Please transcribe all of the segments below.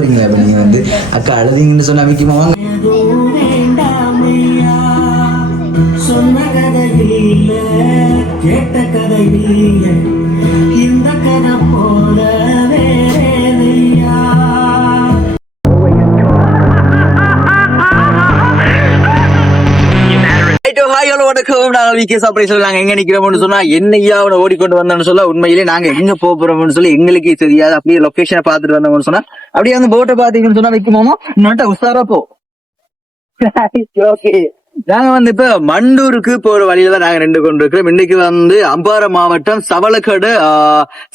போறீங்களா இப்ப நீங்க வந்து அக்கா அழுதிங்கன்னு சொன்னா மிக்கி மாமா சொன்ன கதையில கேட்ட கதையில இந்த கதை போல வேறையா எங்க நிக்கிறோம்னு சொன்னா என்னையா அவனை ஓடிக்கொண்டு வந்தான்னு சொல்ல உண்மையிலே நாங்க எங்க போறோம்னு சொல்லி எங்களுக்கே தெரியாது. அப்படியே லொகேஷனை பாத்துட்டு வந்தோம்னு சொன்னா அப்படியே அந்த போட்டை பாத்தீங்கன்னு சொன்னா வைக்குமோமோ இன்னொட்ட உசாரா போ. ஓகே நாங்க வந்து இப்ப மண்டூருக்கு போற வழியில தான் நாங்க நின்று கொண்டிருக்கிறோம். இன்னைக்கு வந்து அம்பாறை மாவட்டம் சவளக்கடு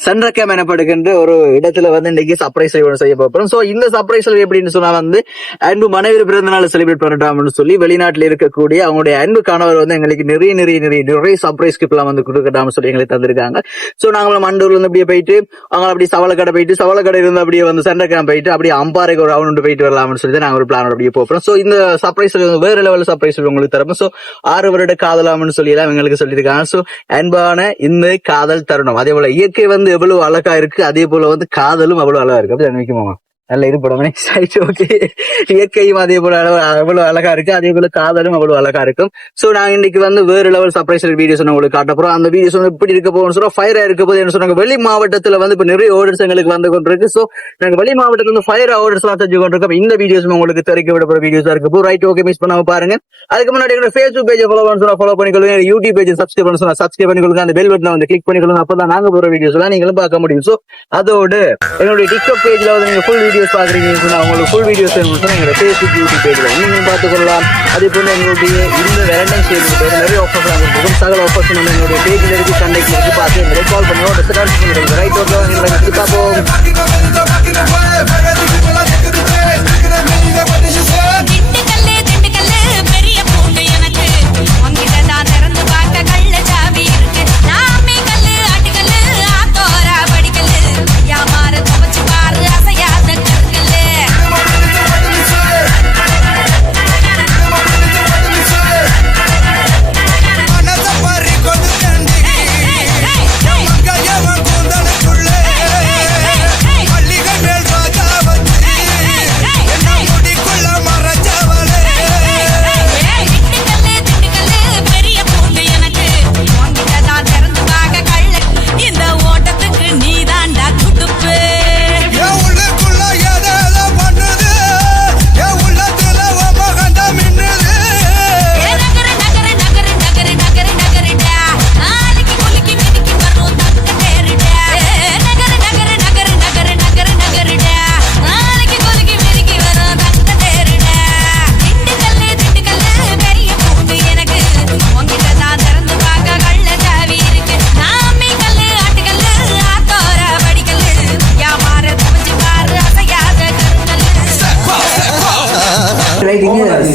சென்ட்ரக்கம் எனப்படுகின்ற ஒரு இடத்துல வந்து இன்னைக்கு சர்ப்ரைஸ் செய்ய போறோம். சோ இந்த சர்ப்ரைஸ் எப்படின்னு சொன்னா வந்து அன்பு மனைவி பிறந்த நாள் செலிப்ரேட் பண்ணிட்டோம்னு சொல்லி வெளிநாட்டுல இருக்கக்கூடிய அவங்களுடைய அன்பு கணவர் வந்து எங்களுக்கு நிறைய சர்ப்ரைஸ் கிஃப்ட் எல்லாம் வந்து கொடுக்கட்டாம்னு சொல்லி எங்களுக்கு தந்திருக்காங்க. சோ நாங்க மண்டூர்ல இருந்து அப்படியே போயிட்டு அவங்க அப்படியே சவளக்கடை இருந்து அப்படியே வந்து சென்ட்ரக்கம் போயிட்டு அப்படியே அம்பாறைக்கு ஒரு ரவுண்ட் போயிட்டு வரலாம்னு சொல்லி நாங்க ஒரு பிளான் அப்படியே போறோம். சோ இந்த சர்ப்ரைஸ் வேற லெவல் சர்ப்ரைஸ் உங்களுக்கு தரப்போம். சோ 6 வருட காதலாம்னு சொல்லி எல்லாம் எங்களுக்கு சொல்லியிருக்காங்க. சோ அன்பான இந்த காதல் தருணம் அதே போல இயற்கை வந்து எவ்வளவு அழகா இருக்கு அதே போல வந்து காதலும் அவ்வளவு அழகா இருக்கு. அப்படி நினைக்குமா நல்ல இருப்படம். ஓகே இயற்கையும் அதே போல அவ்வளவு அழகா இருக்கு அதே போல காதலும் அவ்வளவு அழகா இருக்கும். சோ நாங்க இன்னைக்கு வந்து வேற லெவல் சர்ப்ரைஸ் வீடியோஸ் உங்களுக்கு காட்ட போறோம். அந்த வீடியோஸ் வந்து எப்படி இருக்க போகும்னு சொன்னா ஃபயரா இருக்க போது என்ன சொன்னாங்க வெளி மாவட்டத்துல வந்து இப்ப நிறைய ஆர்டர்ஸ் எங்களுக்கு வந்து கொண்டிருக்கு. சோ நாங்க வெளி மாவட்டத்துல வந்து ஃபயர் ஆர்டர்ஸ் எல்லாம் செஞ்சு கொண்டிருக்கோம். இந்த வீடியோஸ் உங்களுக்கு தெரிவிக்க விட போற வீடியோஸா இருக்கு. ரைட் ஓகே மிஸ் பண்ணாம பாருங்க. அதுக்கு முன்னாடி எங்க ஃபேஸ்புக் பேஜ் ஃபாலோ பண்ணிக்கொள்ளுங்க. யூடியூப் பேஜ் சப்ஸ்கிரைப் பண்ண சொன்னா சப்ஸ்கிரைப் பண்ணிக்கொள்ளுங்க. அந்த பெல் பட்டனை வந்து கிளிக் பண்ணிக்கொள்ளுங்க. அப்பதான் நாங்க போற வீடியோஸ் எல்லாம் நீங்களும் பார்க்க முடியும். சோ அதோடு என்னுடைய டிக்டாக் பேஜ்ல வந்து நீங்க ஃபுல் வீடியோஸ் பாக்குறீங்க உங்களுக்கு ஃபுல் வீடியோஸ் எங்களோட ஃபேஸ்புக் யூடியூப் பேஜ்ல நீங்களும் பார்த்துக் கொள்ளலாம். அதே போல எங்களுடைய இந்த வேலண்டைன்ஸ் டே நிறைய ஆஃபர்ஸ் இருக்கும். சகல ஆஃபர்ஸ் வந்து எங்களுடைய பேஜ்ல இருக்கு கண்டக்ட் இருக்கு பார்த்து எங்களுக்கு கால் பண்ணுவோம். ரைட் ஓகே பார்ப்போம்.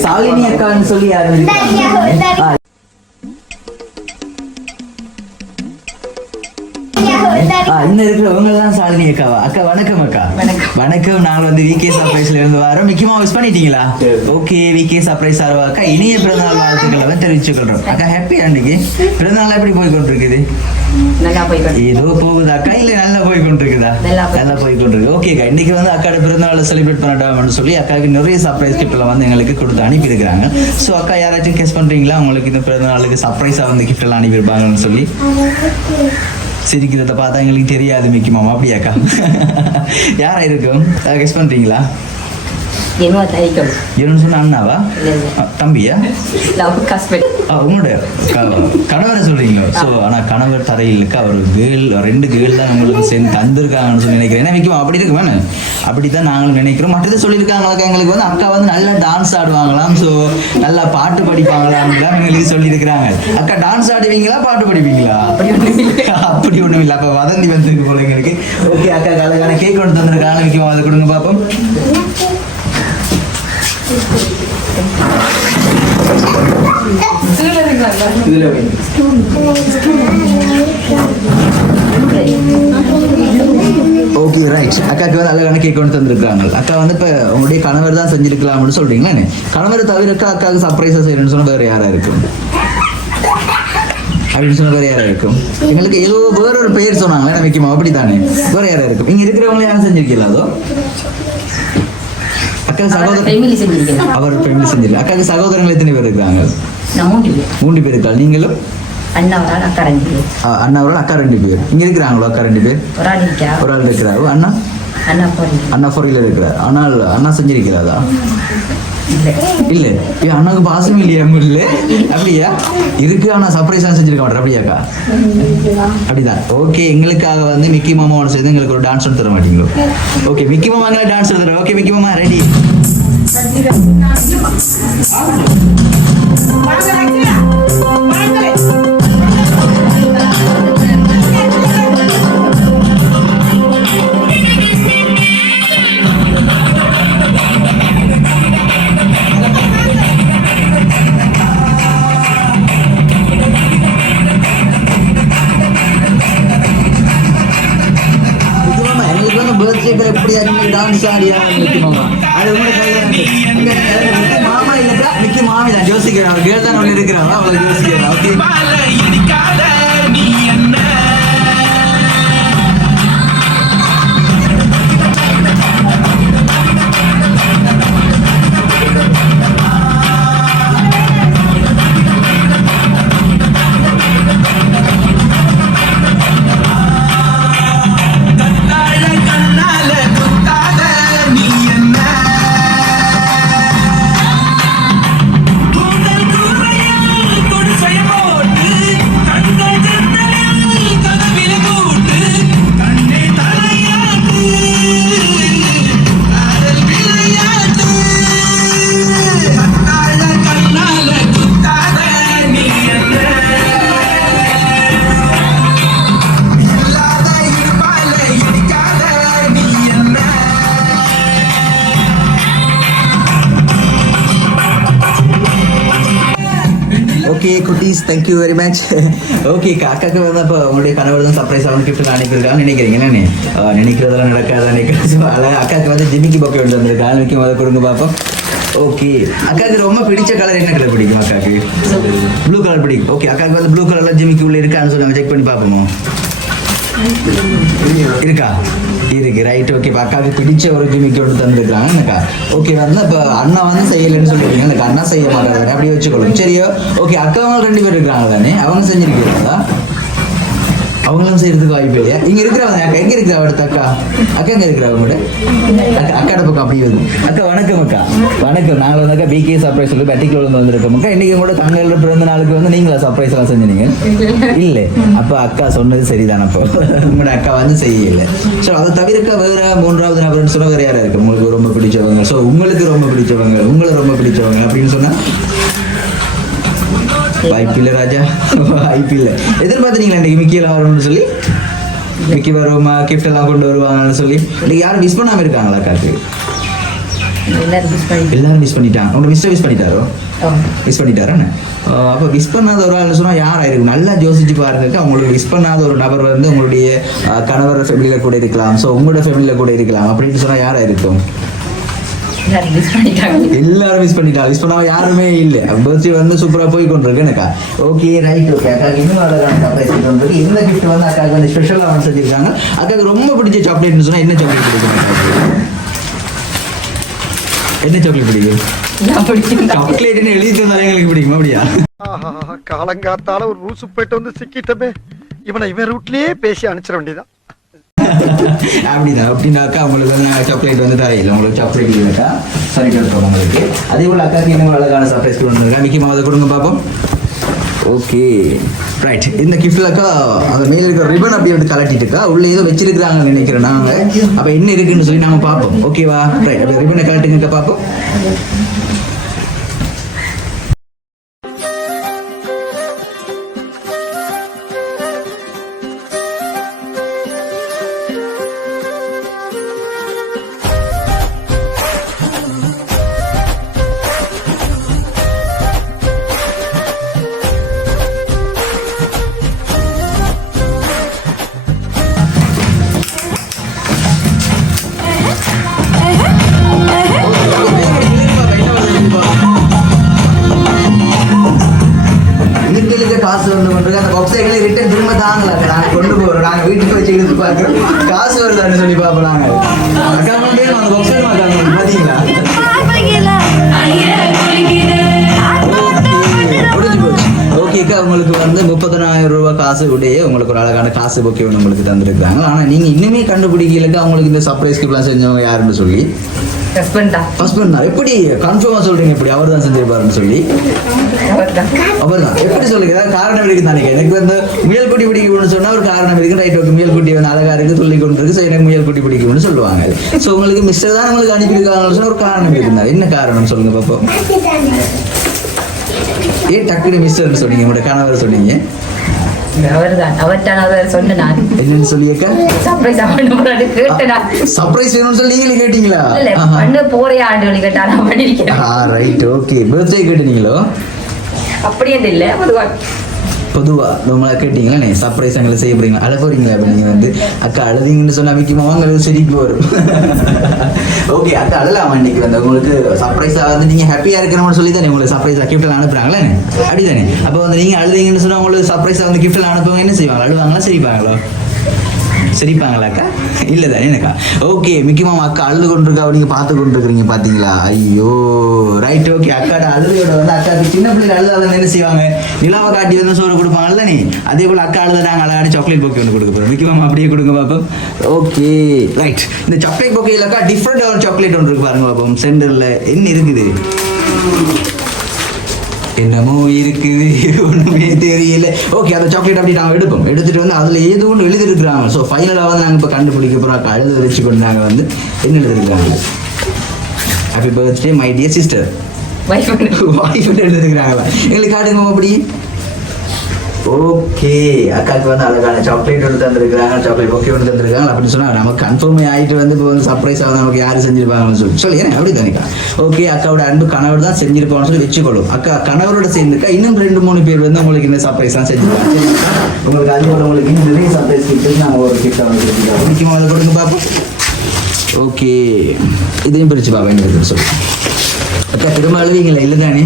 சாலினி அக்கான்னு சொல்லி இன்னும் இருக்கிறவங்க தான் சாலினி அக்காவா? அக்கா வணக்கம். அக்கா வணக்கம். நாங்கள் வந்து விகே சர்ப்ரைஸ்ல இருந்து வரோம். முக்கியமா மிஸ் பண்ணிட்டீங்களா? ஓகே விகே சர்ப்ரைஸ் ஆர்வா அக்கா இனிய பிறந்தநாள் வாழ்த்துக்களை தெரிவிச்சுக்கொள்றோம். அக்கா ஹாப்பியா அன்னைக்கு பிறந்தநாள் எப்படி போய் கொண்டிருக்குது? ஏதோ போகுதா அக்கா இல்ல நல்லா போய் கொண்டிருக்குதா? நல்லா போய் கொண்டிருக்கு. ஓகேக்கா இன்னைக்கு வந்து அக்காட பிறந்தநாளை செலிப்ரேட் பண்ணட்டாம்னு சொல்லி அக்காவுக்கு நிறைய சர்ப்ரைஸ் கிஃப்ட் எல்லாம் வந்து எங்களுக்கு கொடுத்து அனுப்பி இருக்கிறாங்க. ஸோ அக்கா யாராச்சும் கெஸ் பண்றீங்களா உங்களுக்கு இந்த பிறந்தநாளுக்கு சர்ப்ரைஸா வந்து கிஃப்ட் எல்லாம் அனுப்பியிருப்பாங்கன்னு சொல்லி? சிரிக்கிறத பார்த்தா எங்களுக்கு தெரியாது மிக்கி மாமா. அப்படியாக்கா யாரா இருக்கும் கெஸ் பண்றீங்களா? சொன்ன அண்ணாவா தம்பியா உங்களோட கணவரை சொல்றீங்களோ? சோ ஆனா கணவர் தரையிலுக்கு அவர் கேர்ள் 2 கேர்ள் தான் உங்களுக்கு சேர்ந்து தந்திருக்காங்கன்னு சொல்லி நினைக்கிறேன். ஏன்னா வைக்கும் அப்படி இருக்கு வேணும் அப்படித்தான் நாங்களும் நினைக்கிறோம். மற்றது சொல்லியிருக்காங்களா எங்களுக்கு வந்து அக்கா வந்து நல்லா டான்ஸ் ஆடுவாங்களாம். ஸோ நல்லா பாட்டு படிப்பாங்களாம் எங்களுக்கு சொல்லியிருக்கிறாங்க. அக்கா டான்ஸ் ஆடுவீங்களா பாட்டு படிப்பீங்களா? அப்படி ஒண்ணும் இல்லை. அப்ப வதந்தி வந்திருக்கு போல எங்களுக்கு. ஓகே அக்கா அழகான கேக் கொண்டு தந்திருக்காங்க. வைக்கும் அதை கொடுங்க பாப்போம். Okay right. அக்காக்கு வந்து அழகான கேக் கொண்டு தந்திருக்காங்க. அக்கா வந்து இப்ப உங்களுடைய கணவர் தான் செஞ்சிருக்கலாம்னு சொல்றீங்களா? கணவர் தவிர அக்காவுக்கு சர்ப்ரைஸா செய்யணும்னு சொன்னா வேற யாரா இருக்கு? அப்படின்னு சொன்ன வேற யாரா இருக்கும்? எங்களுக்கு ஏதோ வேற ஒரு பெயர் சொன்னாங்க மிக்கிமா, அப்படித்தானே? வேற யாரா இருக்கும்? இங்க இருக்கிறவங்களே யாரும் செஞ்சிருக்கீங்களா? அதோ அக்கா சகோதரர் அவர் ஃபேமிலி செஞ்சிருக்கீங்க. அக்காவுக்கு சகோதரங்கள் எத்தனை பேர் இருக்கிறாங்க? 3 பேர் இருக்காங்க. நீங்களும்? அண்ணா ஒரு அக்கா 2 பேர். அண்ணா ஒரு அக்கா 2 பேர். இங்க இருக்கிறாங்களோ அக்கா 2 பேர்? ஒரு ஆள் இருக்கிறாரு. அண்ணா பொறியில இருக்கிறார். ஆனால் அண்ணா செஞ்சிருக்கிறாரா? இல்ல. அண்ணாவுக்கு பாசம் இல்லையா? இல்ல. அப்படியா இருக்கு. ஆனா சர்ப்ரைஸா செஞ்சிருக்க மாட்டேன். அப்படியாக்கா? அப்படிதான். ஓகே, எங்களுக்காக வந்து மிக்கி மாமாவோட சேர்ந்து எங்களுக்கு ஒரு டான்ஸ் தர மாட்டீங்களோ? ஓகே, மிக்கி மாமா டான்ஸ் தர. ஓகே மிக்கி மாமா ரெடி? டான்ஸ் ஆடியா மிக்கி மாமா? அது உங்க கையில மாமா இல்ல மிக்கி மாமி தான் யோசிக்கிறேன். அவர் கேள் தான் இருக்கிறாங்க, அவங்களை யோசிக்கிறேன். ஓகே ஓகே குட்டீஸ், தேங்க்யூ வெரி மச். ஓகே, அக்காக்கு வந்து அப்போ உங்களுடைய கணவர் தான் சர்ப்ரைஸ் அவனுக்கு கிஃப்ட் அனுப்பியிருக்கான்னு நினைக்கிறீங்க? என்னன்னு நினைக்கிறதெல்லாம் நடக்காத நினைக்கிறது. அக்காவுக்கு வந்து ஜிமிக்கி பொக்கை எடுத்து வந்திருக்காங்க. மிக்கி முதல் கொடுங்க பார்ப்போம். ஓகே, அக்காவுக்கு ரொம்ப பிடிச்ச கலர் என்ன கலர் பிடிக்கும்? அக்காவுக்கு ப்ளூ கலர் பிடிக்கும். ஓகே, அக்காவுக்கு வந்து ப்ளூ கலர்ல ஜிமிக்கி உள்ள இருக்கான்னு சொல்லி நம்ம செக் பண்ணி பார்ப்போமோ? இருக்கா? இருக்கு. ரைட். ஓகே, அக்காவுக்கு பிடிச்ச ஒரு ஜிமிக்கி ஒன்று தந்துருக்காங்க. ஓகே, வந்து இப்போ அண்ணா வந்து செய்யலைன்னு சொல்லிருக்கீங்க. எனக்கு அண்ணா செய்ய மாட்டாங்க, அப்படியே வச்சுக்கொள்ளும். சரியோ? ஓகே, அக்காவும் 2 பேர் இருக்காங்க தானே? அவங்க செஞ்சிருக்கீங்களா? அவங்களும் செய்யறதுக்கு வாய்ப்பு இல்லையா? இங்க இருக்கிறவங்க அக்கா எங்க இருக்கிற? அடுத்த அக்கா எங்க இருக்கிறவங்க? அக்காட பக்கம் அப்படி வருது. அக்கா வணக்கம். அக்கா வணக்கம். நாங்கள் வந்து அக்கா பிகே சர்ப்ரைஸ் சொல்லி பேட்டிக்குள்ள வந்து வந்திருக்கோம். அக்கா இன்னைக்கு கூட தங்களோட பிறந்த நாளுக்கு வந்து நீங்களா சர்ப்ரைஸ் எல்லாம் செஞ்சீங்க? இல்ல. அப்ப அக்கா சொன்னது சரிதானே? அப்போ உங்களோட அக்கா வந்து செய்யல. ஸோ அதை தவிர்க்க வேற 3வது நபர்னு சொன்னா வேற யாரா இருக்கு உங்களுக்கு ரொம்ப பிடிச்சவங்க? ஸோ உங்களுக்கு ரொம்ப பிடிச்சவங்க, உங்களை ரொம்ப பிடிச்சவங்க அப்படின்னு சொன்னா வாய்ப்பில்லை ராஜா, வாய்ப்பில்லை. எதிர்பார்த்தீங்களா இன்னைக்கு மிக்கி எல்லாம் வரும்னு சொல்லி? மிக்கி வருமா, கிஃப்ட் எல்லாம் கொண்டு வருவாங்கன்னு சொல்லி இன்னைக்கு யாரும் மிஸ் பண்ணாம இருக்காங்களா? அக்காக்கு எல்லாரும் மிஸ் பண்ணிட்டாங்க. உங்களை மிஸ் பண்ணிட்டாரோ? மிஸ் பண்ணிட்டாரானே? அப்போ மிஸ் பண்ணாத ஒரு ஆள் சொன்னா யாரா இருக்கும்? நல்லா யோசிச்சு பாருங்க. அவங்களுக்கு மிஸ் பண்ணாத ஒரு நபர் வந்து உங்களுடைய கணவர் ஃபேமிலியில கூட இருக்கலாம், ஸோ உங்களோட ஃபேமிலியில கூட இருக்கலாம். அப்படின்னு சொன்னா யாரா இருக்கும்? எல்லாரும் மிஸ் பண்ணிட்டாங்க. மிஸ் பண்ணாம யாருமே இல்ல. பர்த்டே வந்து சூப்பரா போய் கொண்டிருக்கு எனக்கா. Okay right. ஓகே, அக்காக்கு இன்னும் அழகான சர்ப்ரைஸ் கொண்டிருக்கு. இந்த கிஃப்ட் வந்து அக்காக்கு வந்து ஸ்பெஷலா வந்து செஞ்சிருக்காங்க. அக்காக்கு ரொம்ப பிடிச்ச சாக்லேட்னு சொன்னா என்ன சாக்லேட் பிடிக்கும்? என்ன சாக்லேட் பிடிக்கும்? சாக்லேட்னு எழுதி தந்தாலே எங்களுக்கு பிடிக்கும். அப்படியா? காலங்காத்தால ஒரு ரூசு போயிட்டு வந்து சிக்கிட்டமே. இவன் ரூட்லயே பேசி அனுப்பிச்சிட வேண்டியதான். அப்படிதான். அப்படின்னாக்கா உங்களுக்கு வந்து சாக்லேட் வந்து தரையில் உங்களுக்கு சாக்லேட் இல்லைக்கா சரி கொடுப்போம் உங்களுக்கு. அதே போல் அக்காக்கு இன்னும் அழகான சர்ப்ரைஸ் கொண்டு வந்திருக்கா. மிக்கி மாவை கொடுங்க பார்ப்போம். Okay right. இந்த கிஃப்ட்லக்கா அந்த மேல இருக்கிற ரிபன் அப்படியே வந்து கலட்டிட்டுக்கா உள்ள ஏதோ வச்சிருக்கிறாங்கன்னு நினைக்கிறேன் நாங்க. அப்ப என்ன இருக்குன்னு சொல்லி நாம பார்ப்போம். ஓகேவா? ரைட். அப்படியே ரிபனை கலட்டுங்க பார்ப்போம். உங்களுக்கு வந்து 30,000 ரூபாய் காசு உடைய உங்களுக்கு ஒரு அழகான காசு பொக்கே ஒன்று உங்களுக்கு தந்திருக்காங்க. ஆனா நீங்க இன்னுமே கண்டுபிடிக்கலக்கு அவங்களுக்கு இந்த சர்ப்ரைஸ் கிஃப்ட்லாம் செஞ்சவங்க யாருன்னு சொல்லி ஹஸ்பண்ட் தான். எப்படி கன்ஃபார்மா சொல்றீங்க? எப்படி அவர் தான் செஞ்சிருப்பாருன்னு சொல்லி? அவர் தான். எப்படி சொல்லுங்க? ஏதாவது காரணம் இருக்கு தானே? எனக்கு வந்து முயல் குட்டி பிடிக்கணும்னு சொன்னா ஒரு காரணம் இருக்கு. ரைட், ஓகே, முயல் குட்டி வந்து அழகா இருக்கு, சொல்லி கொண்டு இருக்கு, ஸோ எனக்கு முயல் குட்டி பிடிக்கும்னு சொல்லுவாங்க. ஸோ உங்களுக்கு மிஸ்டர் தான் உங்களுக்கு அனுப்பியிருக்காங்கன்னு சொன்னா ஒரு காரணம் இருக்குந்தாரு. என்ன காரணம் சொல்லுங்க பாப்போம். ஏன் டக்குனு மிஸ்டர்னு சொன்னீங்க? உங்களோட கணவர் சொன்னீங்க. என்னன்னு சொல்லியக்க சர்ப்ரைஸ் வேணும்னு சொல்லி நீங்களே கேட்டீங்களா? Right, okay. பர்த்டே கேட்டீங்களோ? அப்படி இல்ல, பொதுவா நம்மளா கேட்டீங்களா சர்ப்ரைஸ் எங்களை செய்ய போறீங்களா, அழ போறீங்களா? அப்ப நீங்க வந்து அக்கா அழுதீங்கன்னு சொன்னா விற்குமா உங்களுக்கு சிரிப்பு வரும். ஓகே, அக்கா அழலாமா இன்னைக்கு வந்து உங்களுக்கு சர்ப்ரைஸா வந்து நீங்க ஹாப்பியா இருக்கணும்னு சொல்லி தானே உங்களுக்கு சர்ப்ரைஸா கிஃப்ட் அனுப்புறாங்களே, அப்படிதானே? அப்ப வந்து நீங்க அழுதீங்கன்னு சொன்னா உங்களுக்கு சர்ப்ரைஸா வந்து கிஃப்ட் அனுப்புவாங்க, என்ன செய்வாங்க? அழுவாங்களா சிரிப்பாங்களோ? சிரிப்பாங்களாக்கா? இல்ல தானே எனக்கா? ஓகே, முக்கியமா அக்கா அழுது கொண்டிருக்கா, நீங்க பார்த்து கொண்டிருக்கிறீங்க பாத்தீங்களா? ஐயோ, ரைட், ஓகே. அக்காட்ட அழுதையோட வந்து அக்காவுக்கு சின்ன பிள்ளைங்க அழுதாங்க என்ன செய்வாங்க? நிலாவை காட்டி வந்து சோறு கொடுப்பாங்கல்ல நீ, அதே போல அக்கா அழுதாங்க அழகான சாக்லேட் பொக்கே ஒன்று கொடுக்க போறோம். முக்கியமா அப்படியே கொடுங்க பாப்போம். Okay, right. இந்த சாக்லேட் பொக்கேல அக்கா டிஃப்ரெண்ட் ஒரு சாக்லேட் ஒன்று இருக்கு பாருங்க பாப்போம். சென்டர்ல என்ன இருக்குது? என்னமோ இருக்குது, ஒண்ணுமே தெரியல. ஓகே, அந்த சாக்லேட் அப்படி நாங்கள் எடுத்துட்டு வந்து அதுல ஏதோ ஒன்று எழுதிருக்கிறாங்க. ஸோ ஃபைனலாக வந்து நாங்கள் இப்போ கண்டுபிடிக்க போறோம். அழுத வச்சுக்கொண்டு நாங்கள் வந்து என்ன எழுதிருக்காங்க? Happy birthday my dear sister, wife எழுதிருக்கிறாங்களா? எங்களுக்கு காட்டுங்க அப்படி. ஓகே, அக்காவுக்கு வந்து அழகான சாக்லேட் ஒன்று தந்துருக்காங்க, சாக்லேட் பொக்கே ஒன்று தந்துருக்காங்க. அப்படின்னு சொன்னா நமக்கு கன்ஃபார்ம் ஆயிட்டு வந்து இப்போ வந்து சர்ப்ரைஸாக வந்து நமக்கு யாரு செஞ்சிருப்பாங்கன்னு சொல்லி ஏன்னா அப்படி தானேக்கா? ஓகே, அக்காவோட அன்பு கணவர் தான் செஞ்சிருப்பாங்கன்னு சொல்லி வச்சுக்கொள்ளும். அக்கா கணவரோட சேர்ந்துக்கா இன்னும் 2-3 பேர் வந்து உங்களுக்கு இந்த சர்ப்ரைஸ் தான் செஞ்சிருப்பாங்க. உங்களுக்கு அதே போல உங்களுக்கு நிறைய சர்ப்ரைஸ் கிஃப்ட் நாங்கள் ஒரு கிஃப்ட் வந்து கொடுத்துருக்கோம். முக்கியமாக அதை கொடுங்க பார்ப்போம். ஓகே, இதையும் பிரிச்சு பாப்பா என்ன சொல்லி. அக்கா திரும்ப அழுவீங்களா? இல்லை தானே?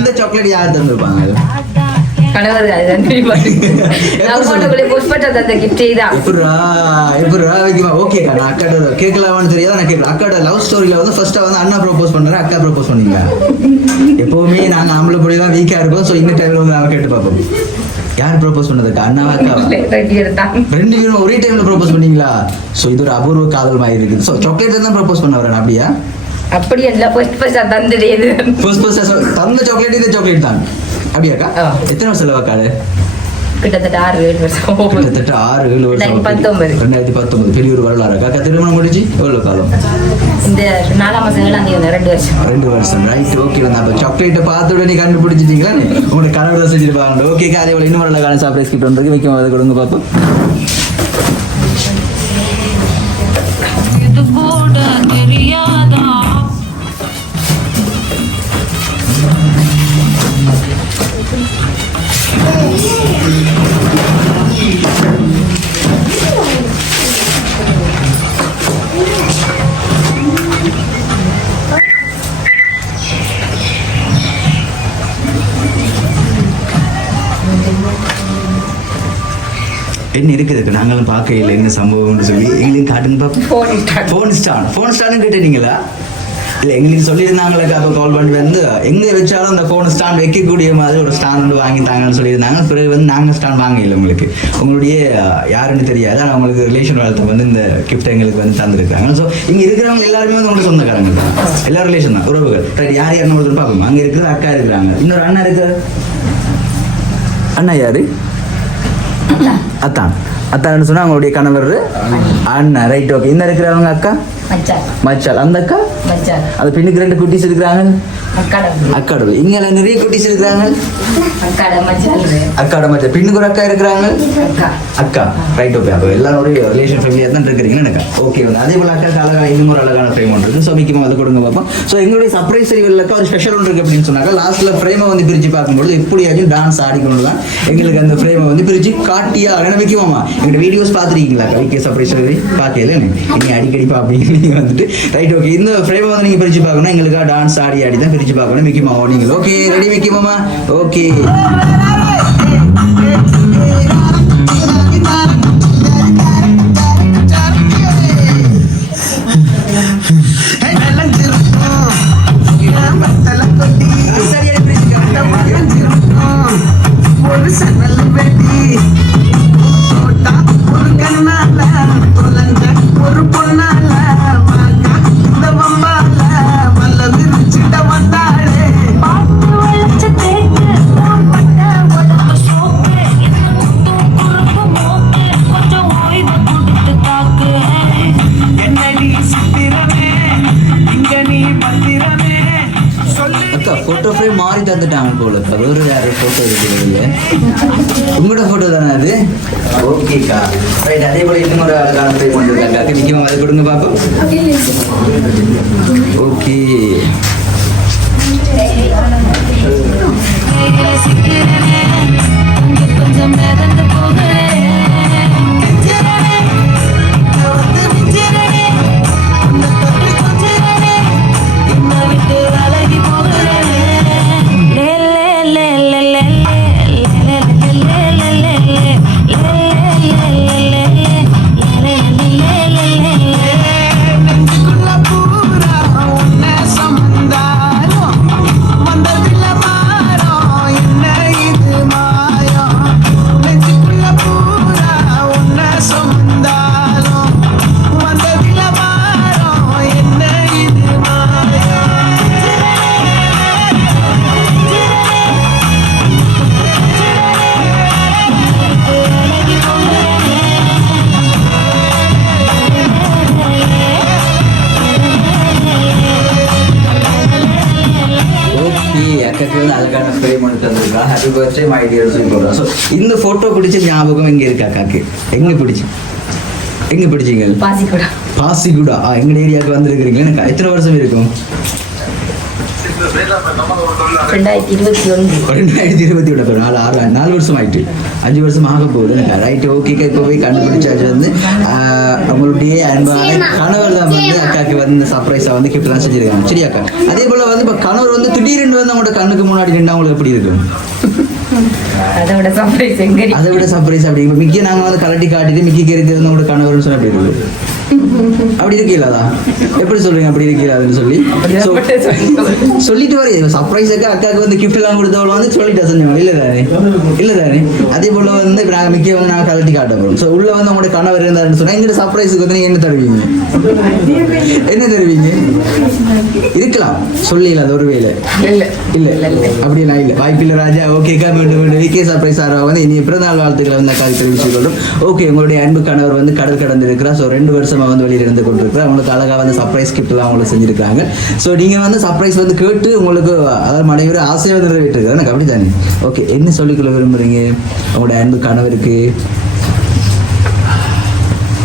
இந்த சாக்லேட் யார் தந்திருப்பாங்க? லவ் ஸ்டோரியில வந்து ஃபர்ஸ்டா வந்து அண்ணா ப்ரோபோஸ் பண்றாரு, அக்கா ப்ரோபோஸ் பண்ணீங்களா? எப்பவுமே நாங்க ஆம்பளை பொடியெல்லாம் வீக்கா இருப்போம். சோ இந்த டைம்ல வந்து அவ கேட்டு பார்ப்போம், யார் ப்ரோபோஸ் பண்ணதுக்கா? அண்ணாவா அக்காவா? 2 பேரும் ஒரே டைம்ல ப்ரோபோஸ் பண்ணீங்களா? சோ இது ஒரு அபூர்வ காதல் மாதிரி இருக்குது. சோ சாக்லேட் தான் ப்ரோபோஸ் பண்ண வரேன் அப்படியா? அப்படி இல்ல, ஃபர்ஸ்ட் தந்த சாக்லேட் இந்த சாக்லேட் தான் அப்படியாக்கா? எத்தனை வருஷம் செலவாக்காது? கிட்டத்தட்ட 6-7 வருஷம். 2019 பெரிய ஒரு வரலாறு. அக்கா திருமணம் முடிச்சு எவ்வளவு காலம்? இந்த 4ஆம் மாசம் 2 வருஷம். Right, okay. அப்ப சாக்லேட்டை பார்த்த உடனே கண்டுபிடிச்சிட்டீங்களா? உங்களுக்கு கனவு செஞ்சிருப்பாங்க. ஓகே, அதே போல இன்னும் வரலாறு சர்ப்ரைஸ் கிஃப்ட் வந்து வைக்கும், அதை கொடுங்க பார்ப்போம். என்ன இருக்குது நாங்களும் பார்க்கல என்ன சம்பவம்னு சொல்லி எங்களையும் காட்டுங்க பார்ப்போம். ஃபோன் ஸ்டாண்ட் கேட்டீங்களா? இல்லை, எங்களுக்கு சொல்லியிருந்தாங்களே அப்போ கால் பண்ணி வந்து எங்கே வச்சாலும் அந்த ஃபோன் ஸ்டாண்ட் வைக்கக்கூடிய மாதிரி ஒரு ஸ்டாண்ட் வந்து வாங்கித்தாங்கன்னு சொல்லியிருந்தாங்க. பிறகு வந்து நாங்கள் ஸ்டாண்ட் வாங்கல. உங்களுக்கு உங்களுடைய யாருன்னு தெரியாது, ஆனால் அவங்களுக்கு ரிலேஷன் வாழ்த்து வந்து இந்த கிஃப்ட் எங்களுக்கு வந்து தந்துருக்காங்க. ஸோ இங்கே இருக்கிறவங்க எல்லாருமே வந்து உங்களுக்கு சொந்தக்காரங்க தான், எல்லா ரிலேஷன் தான், உறவுகள். யார் யார் நம்ம பார்ப்போம். அங்கே இருக்கிற அக்கா இருக்கிறாங்க, இன்னொரு அண்ணா இருக்கு. அண்ணா யாரு? அத்தான். அத்தான்னு சொன்னா அவங்களுடைய கணவர் அண்ணா. Right, okay. இன்னும் இருக்கிறவங்க அக்கா மச்சான் மச்சால் அந்த அக்கா மச்சான் அந்த பெண்ணுக்கு 2 குட்டீஸ் இருக்கிறாங்க அக்காட அக்காடு இங்க நிறைய குட்டீஸ் இருக்கிறாங்க அக்காட மச்சான் அக்காட மச்சான் பெண்ணுக்கு ஒரு அக்கா இருக்கிறாங்க அக்கா அக்கா ரைட் ஓகே அப்போ எல்லாரோடைய ரிலேஷன் ஃபேமிலியாக தான் இருக்கிறீங்கன்னு எனக்கு ஓகே அதே போல் அக்கா அழகான இன்னும் ஒரு அழகான ஃப்ரேம் ஒன்று இருக்குது ஸோ மிக்கமாக அதை கொடுங்க பார்ப்போம் ஸோ எங்களுடைய சர்ப்ரைஸ் சரிவில்லைக்கா ஒரு ஸ்பெஷல் ஒன்று இருக்குது அப்படின்னு சொன்னாக்கா லாஸ்ட்டில் ஃப்ரேமை வந்து பிரித்து பார்க்கும்போது எப்படியாச்சும் டான்ஸ் ஆடிக்கணும் தான் எங்களுக்கு அந்த ஃப்ரேமை வந்து பிரித்து காட்டியா என்ன மிக்கமாமா எங்களோட வீடியோஸ் பார்த்துருக்கீங்களா கவிக்கு சர்ப்ரைஸ் சரி பார்க்கல நீங்கள் அடிக்கடி பார்ப்பீங்க நீங்கள் வந்துட்டு ரைட் ஓகே இந்த ஃப்ரேமை வந்து நீங்கள் பிரித்து பார்க்கணும் எங்களுக்காக டான்ஸ் ஆடி தான் பிரித்து பார்க்கணும் மிக்கமாவோ நீங்கள் ஓகே ரெடி மிக்கமாமா ஓகே போட்டோ ஃப்ரேம் மாறி தந்துட்டாங்க போல வேறு யாரும் போட்டோ இருக்கிறது இல்லை உங்களோட போட்டோ தானே அது ஓகேக்கா ரைட் அதே போல இன்னும் ஒரு அழகான ஃப்ரேம் வந்துருக்காங்க நிச்சயமா அதை கொடுங்க பார்ப்போம் ஓகே இந்த போட்டோ பிடிச்ச ஞாபகம் எங்க இருக்கு அக்காக்கு எங்க பிடிச்சீங்க பாசிகுடா எங்க ஏரியாவுக்கு வந்திருக்கிறீங்க எனக்கு எத்தனை வருஷம் இருக்கும் 2021 4 வருஷம் ஆயிட்டு 5 வருஷம் ஆக போகுது எனக்கு ரைட் ஓகேக்கா இப்போ போய் கண்டுபிடிச்சாச்சு வந்து அவங்களுடைய அன்பான கணவர் தான் வந்து அக்காக்கு வந்து சர்ப்ரைஸா வந்து கிஃப்ட் தான் செஞ்சிருக்காங்க சரி அக்கா அதே போல வந்து இப்போ கணவர் வந்து திடீர்னு வந்து அவங்களோட கண்ணுக்கு முன்னாடி நின்று அவங்களுக்கு எப்படி இருக்கும் அதை விட சர்ப்ரைஸ் அப்படி இப்போ மிக்கி நாங்கள் வந்து கலட்டி காட்டிட்டு மிக்கி கேட்டு வந்து உங்களோட கணவர்னு சொன்ன அப்படி இருக்கு அப்படி இருக்கீங்களா எப்படி சொல்றீங்க அப்படி இருக்கீங்களான்னு சொல்லி சொல்லிட்டு வரீங்க சர்ப்ரைஸுக்கு அக்காவுக்கு வந்து கிஃப்ட் எல்லாம் கொடுத்தவள வந்து சொல்லிட்டு செஞ்சோம் இல்ல தானே அதே போல வந்து நாங்கள் மிக்கி வந்து நாங்கள் கலட்டி காட்ட போறோம் ஸோ உள்ள வந்து உங்களோட கணவர் இருந்தாருன்னு சொன்னா எங்கிட்ட சர்ப்ரைஸுக்கு வந்து என்ன தருவீங்க இருக்கலாம் சொல்லல அது ஒரு வேலை இல்ல அப்படி எல்லாம் இல்ல வாய்ப்பு இல்ல ராஜா ஓகேக்கா மீண்டும் விகே சர்ப்ரைஸ் ஆரா வந்து இனி பிறந்தநாள் வாழ்த்துக்களை வந்து அக்கா தெரிவித்துக் கொள்ளும் ஓகே உங்களுடைய அன்பு கணவர் வந்து கடல் கடந்து இருக்கிறார் ஸோ 2 வருஷமா வந்து வெளியில இருந்து கொண்டிருக்கிறார் அவங்களுக்கு அழகா வந்து சர்ப்ரைஸ் கிஃப்ட் எல்லாம் அவங்களுக்கு செஞ்சிருக்காங்க ஸோ நீங்க வந்து சர்ப்ரைஸ் வந்து கேட்டு உங்களுக்கு அதாவது மனைவி ஆசையை வந்து நிறைவேற்றிருக்காரு எனக்கு அப்படி தானே ஓகே என்ன சொல்லிக்கொள்ள விரும்புறீங்க உங்களோட அன்பு கணவருக்கு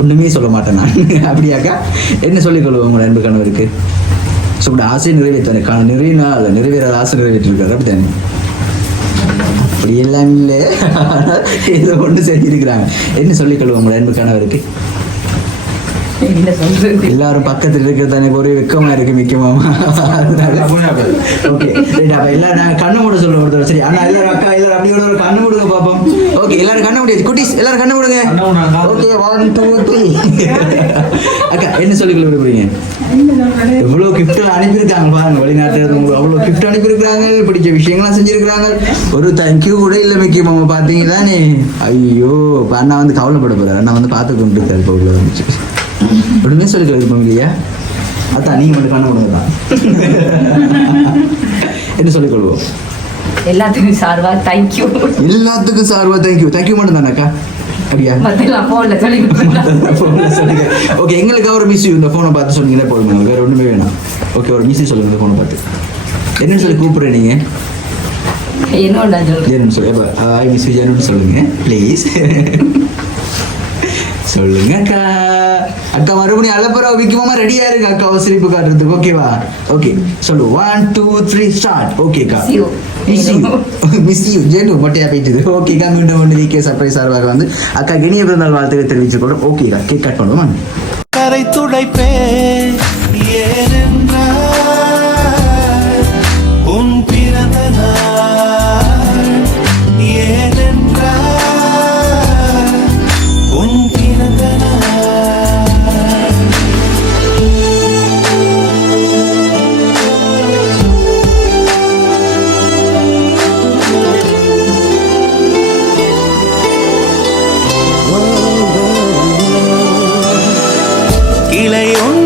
ஒண்ணுமே சொல்ல மாட்டேன் நான் அப்படியாக்கா என்ன சொல்லிக்கொள்ளுவோம் உங்களோட அன்பு கணவருக்கு ஸோ இப்படி ஆசையை நிறைவேற்றாரு நிறைவேறாத ஆசை நிறைவேற்றிருக்காரு அப்படித்தானே அப்படி எல்லாம் இல்லை ஏதோ ஒன்று செஞ்சிருக்கிறாங்க என்ன சொல்லிக்கொள்வோம் உங்களோட அன்பு கணவருக்கு எல்லாரும் பக்கத்துல இருக்கிறது ஒரே வெக்கமா இருக்கு மிக்கமாமா ஓகே எல்லாரும் நாங்க கண்ணு மூட சொல்லுவோம் சரி ஆனா எல்லாரும் அக்கா எல்லாரும் அப்படி ஒரு கண்ணு மூடுங்க பாப்போம் ஓகே எல்லாரும் கண்ணு முடியாது குட்டீஸ் எல்லாரும் கண்ணு மூடுங்க ஓகே 1 2 3 அக்கா என்ன சொல்லிக்கொள்ள விரும்புறீங்க எவ்வளவு கிஃப்ட் அனுப்பியிருக்காங்க பாருங்க வெளிநாட்டுல இருந்து அவ்வளவு கிஃப்ட் அனுப்பியிருக்காங்க பிடிச்ச விஷயங்கள்லாம் செஞ்சிருக்காங்க ஒரு தேங்க்யூ கூட இல்லை மிக்கமாமா பாத்தீங்கதானே ஐயோ அண்ணா வந்து கவலைப்பட போறாரு அண்ணா வந்து பார்த்து கொண்டு இருக்காரு இப்போ உள்ள வந்துச்சு ஒண்ணுமே சொல்லிக்கல இருப்போம் இல்லையா அதான் நீங்க மட்டும் பண்ண முடியாது என்ன சொல்லிக்கொள்வோம் எல்லாத்துக்கும் சார்பா தேங்க்யூ மட்டும் தானேக்கா அப்படியா மத்தெல்லாம் போன்ல சொல்லி ஓகே எங்களுக்கு ஒரு மிஸ் இந்த போனை பார்த்து சொன்னீங்கன்னா போதும் வேற ஒண்ணுமே வேணாம் ஓகே ஒரு மிஸ் சொல்லுங்க இந்த போனை பார்த்து என்னன்னு சொல்லி கூப்பிடுறேன் நீங்க என்னோட சொல்லு ஜெனு சொல்லு ஐ மிஸ் ஜெனு சொல்லுங்க ப்ளீஸ் சொல்லுங்க அக்கா அக்கா மறுபடியும் அலப்பறா விக்குமா ரெடியா இருக்கு அக்காவை சிரிப்பு காட்டுறதுக்கு ஓகேவா ஓகே சொல்லு 1 2 3 ஸ்டார்ட் ஓகேக்கா மிஸ் யூ ஜெனு மொட்டையா போயிட்டு ஓகேக்கா மீண்டும் ஒன்று வீக்கே சர்ப்ரைஸ் சார்பாக வந்து அக்கா இனிய பிறந்தாள் வாழ்த்துக்களை தெரிவிச்சுக்கொள்ளும் ஓகேக்கா கேக் கட் பண்ணுவோம் கரை துடைப்பே உன் பிறந்த நாள் ஏனென்றால் உன் பிறந்த இளையொன்று